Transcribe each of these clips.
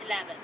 7-Eleven.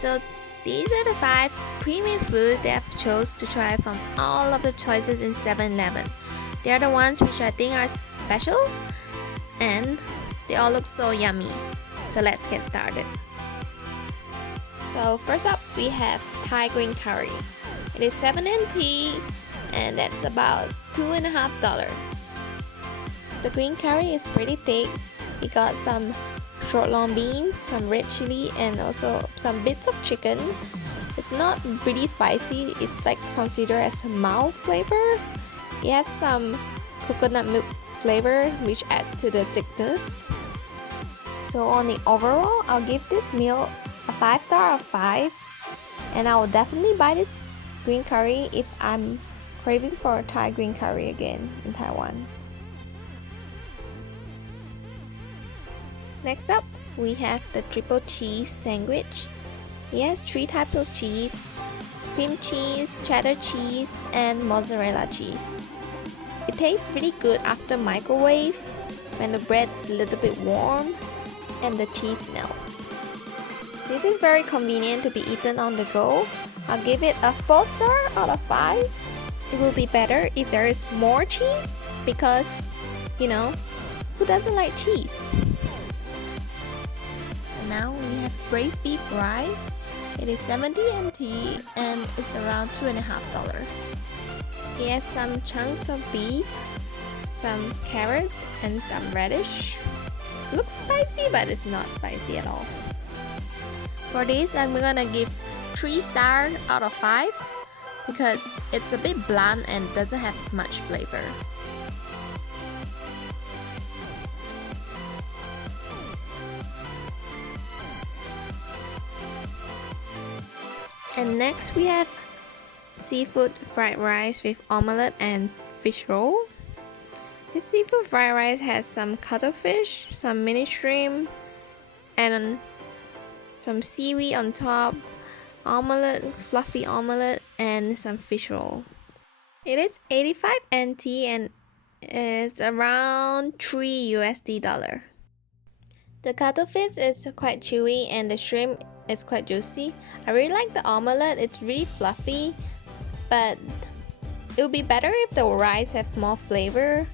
So these are the 5 premium food that I've chose to try from all of the choices in 7-Eleven. They are the ones which I think are special and they all look so yummy. So let's get started. So first up we have Thai green curry. It is 7 NT and that's about $2.50. The green curry is pretty thick. It got some short long beans, some red chili, and also some bits of chicken. It's not really spicy, it's like considered as a mild flavor. It has some coconut milk flavor which add to the thickness. So on the overall, I'll give this meal a 5 star out of 5, and I will definitely buy this green curry if I'm craving for a Thai green curry again in Taiwan. Next up, we have the triple cheese sandwich. It has 3 types of cheese: cream cheese, cheddar cheese, and mozzarella cheese. It tastes really good after microwave when the bread's a little bit warm and the cheese melts. This is very convenient to be eaten on the go. I'll give it a 4 star out of 5. It will be better if there is more cheese because, you know, who doesn't like cheese? Now we have braised beef rice. It is 70 NT and it's around $2.50. It has some chunks of beef, some carrots, and some radish. Looks spicy, but it's not spicy at all. For this, I'm gonna give 3 stars out of 5 because it's a bit bland and doesn't have much flavor. And next we have seafood fried rice with omelette and fish roll. This seafood fried rice has some cuttlefish, some mini shrimp, and some seaweed on top, omelette, fluffy omelette, and some fish roll. It is 85 NT and it's around $3. The cuttlefish is quite chewy and the shrimp is quite juicy. I really like the omelette, it's really fluffy, but it would be better if the rice have more flavor,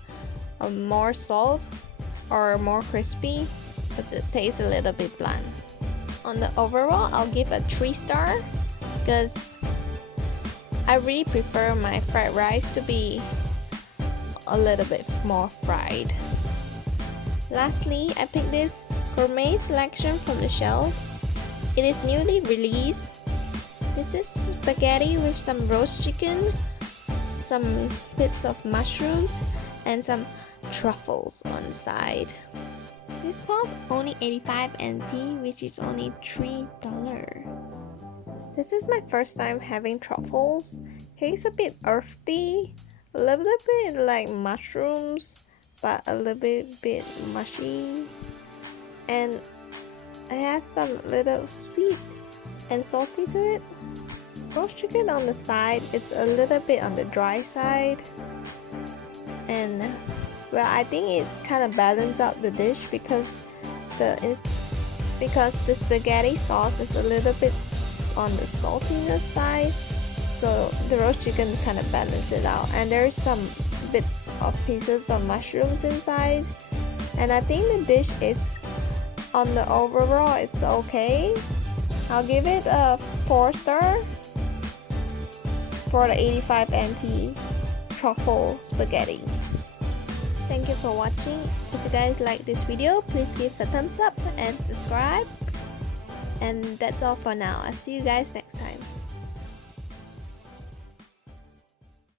or more salt, or more crispy, but it tastes a little bit bland. On the overall, I'll give a 3 star because I really prefer my fried rice to be a little bit more fried. Lastly, I picked this gourmet selection from the shelf. It is newly released. This is spaghetti with some roast chicken, some bits of mushrooms, and some truffles on the side. This costs only 85 NT, which is only $3. This is my first time having truffles. Tastes a bit earthy, a little bit like mushrooms, but a little bit mushy. And it has some little sweet and salty to it. Roast chicken on the side, it's a little bit on the dry side. And well, I think it kind of balances out the dish because the spaghetti sauce is a little bit on the saltiness side, so the roast chicken kind of balances it out. And there's some bits of pieces of mushrooms inside, and I think the dish is, on the overall, it's okay. I'll give it a 4-star for the 85 NT truffle spaghetti. Thank you for watching. If you guys like this video, please give a thumbs up and subscribe. And that's all for now. I'll see you guys next time.